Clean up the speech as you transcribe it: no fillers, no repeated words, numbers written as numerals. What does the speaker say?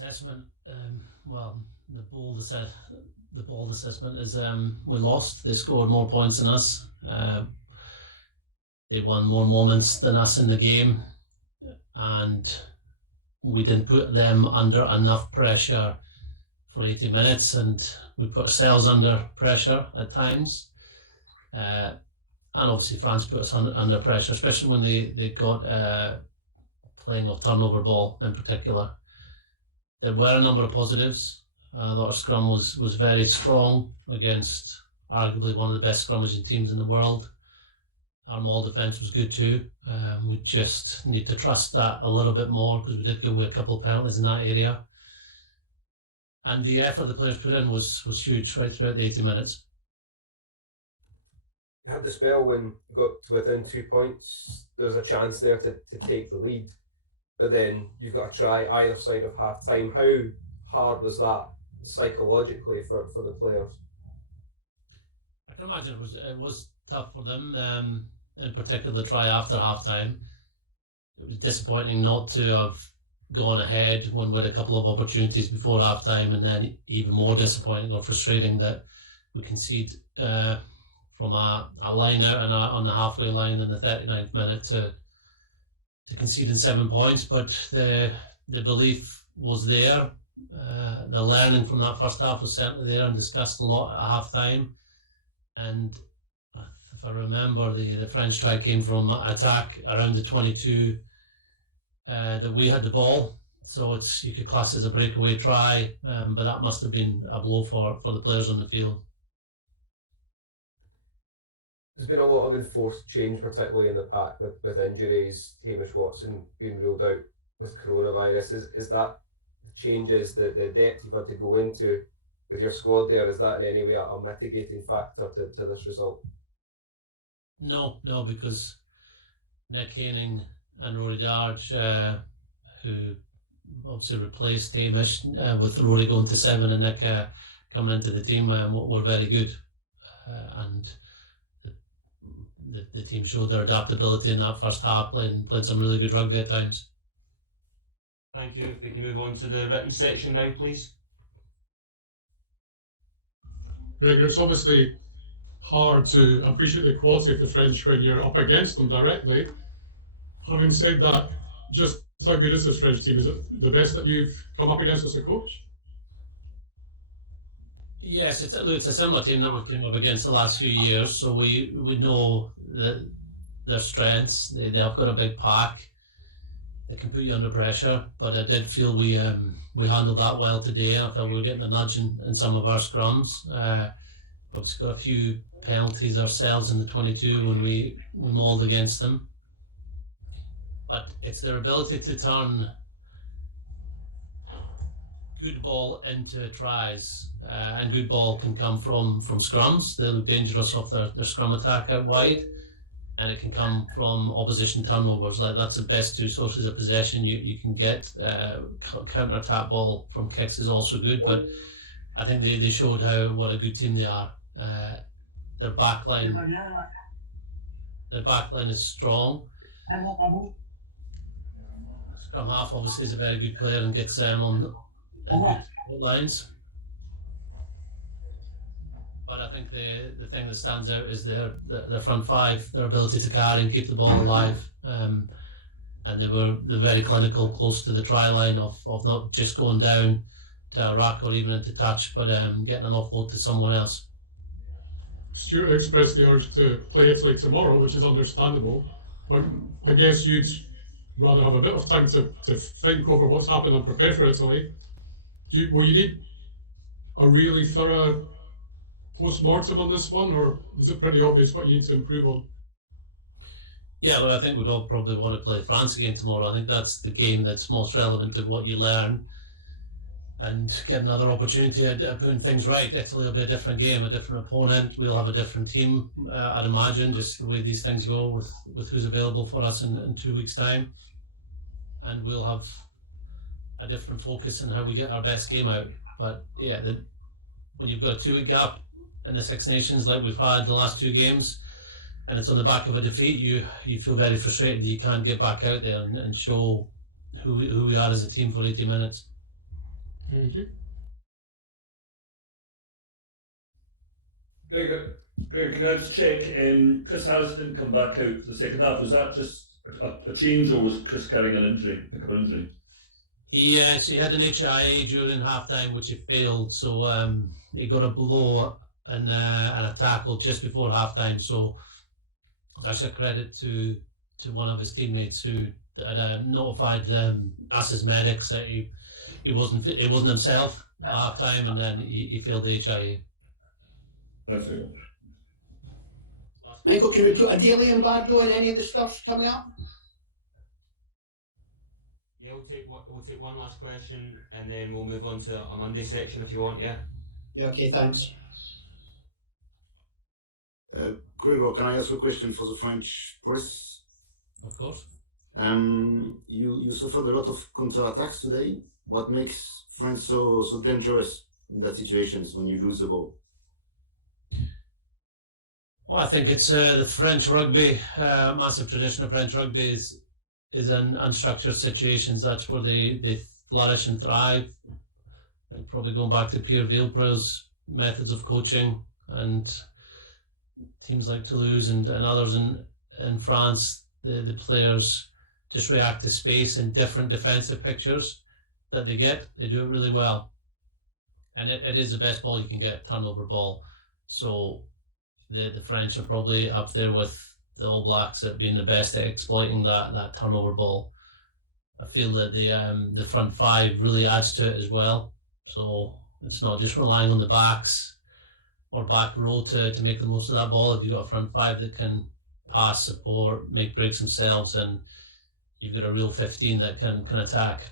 Assessment. Well, the bold assessment is we lost. They scored more points than us. They won more moments than us in the game, and we didn't put them under enough pressure for 80 minutes, and we put ourselves under pressure at times. And obviously France put us under pressure, especially when they got playing off turnover ball in particular. There were a number of positives. I thought our scrum was very strong against arguably one of the best scrummaging teams in the world. Our maul defence was good too. We just need to trust that a little bit more because we did give away a couple of penalties in that area. And the effort the players put in was huge right throughout the 80 minutes. You had the spell when you got to within 2 points. There's a chance there to take the lead. But then you've got to try either side of half time. How hard was that psychologically for the players? I can imagine it was tough for them, in particular to try after half time. It was disappointing not to have gone ahead when we had a couple of opportunities before half time, and then even more disappointing or frustrating that we concede from a line out on the halfway line in the 39th minute to conceding 7 points. But the belief was there. The learning from that first half was certainly there and discussed a lot at half time. And if I remember, the French try came from attack around the 22 that we had the ball. So you could class it as a breakaway try, but that must have been a blow for the players on the field. There's been a lot of enforced change, particularly in the pack with injuries. Hamish Watson being ruled out with coronavirus. Is that the changes, the depth you've had to go into with your squad there, is that in any way a mitigating factor to this result? No, because Nick Haining and Rory Darge, who obviously replaced Hamish with Rory going to 7 and Nick coming into the team, were very good. And the team showed their adaptability in that first half, playing some really good rugby at times. Thank you. If we can move on to the written section now, please. Gregor, it's obviously hard to appreciate the quality of the French when you're up against them directly. Having said that, just how good is this French team? Is it the best that you've come up against as a coach? Yes, it's a similar team that we've come up against the last few years, so we know that their strengths. They have got a big pack. They can put you under pressure, but I did feel we handled that well today. I felt we were getting a nudge in some of our scrums. We've got a few penalties ourselves in the 22 when we mauled against them. But it's their ability to turn good ball into tries, and good ball can come from scrums. They look dangerous off their scrum attack out wide, and it can come from opposition turnovers. That's the best two sources of possession you can get. Counter-attack ball from kicks is also good, but I think they showed what a good team they are. Their backline is strong. Scrum half obviously is a very good player and gets them on good lines. But I think the thing that stands out is their front five, their ability to carry and keep the ball alive. And they're very clinical, close to the try line of not just going down to a rack or even into touch, but getting an offload to someone else. Stuart expressed the urge to play Italy tomorrow, which is understandable. But I guess you'd rather have a bit of time to think over what's happened and prepare for Italy. Will you need a really thorough post-mortem on this one, or is it pretty obvious what you need to improve on? Yeah, well, I think we'd all probably want to play France again tomorrow. I think that's the game that's most relevant to what you learn and get another opportunity at putting things right. Italy will be a different game, a different opponent. We'll have a different team, I'd imagine, just the way these things go with who's available for us in 2 weeks' time. And we'll have a different focus on how we get our best game out. But yeah, when you've got a 2 week gap in the Six Nations like we've had the last two games, and it's on the back of a defeat, you feel very frustrated that you can't get back out there and show who we are as a team for 80 minutes. Thank you. Greg, can I just check? Chris Harris didn't come back out for the second half. Was that just a change, or was Chris carrying an injury, pick up an injury? He had an HIA during halftime, which he failed. So he got a blow and a tackle just before halftime. So that's a credit to one of his teammates who had notified asked his medics that he wasn't himself at halftime, and then he failed the HIA. That's it. Michael, can we put a daily embargo on any of the stuff coming up? Yeah, we'll take one last question and then we'll move on to a Monday section if you want. Yeah. Yeah. Okay. Thanks. Gregor, can I ask a question for the French press? Of course. You suffered a lot of counter-attacks today. What makes France so dangerous in that situations when you lose the ball? Well, I think it's the French rugby, massive tradition of French rugby is in unstructured situations. That's where they flourish and thrive. And probably going back to Pierre Villepreux's methods of coaching and teams like Toulouse and others in France, the players just react to space and different defensive pictures that they get. They do it really well. And it is the best ball you can get, turnover ball. So the French are probably up there with the All Blacks at being the best at exploiting that turnover ball. I feel that the front five really adds to it as well. So it's not just relying on the backs or back row to make the most of that ball. If you've got a front five that can pass, support, make breaks themselves, and you've got a real 15 that can attack.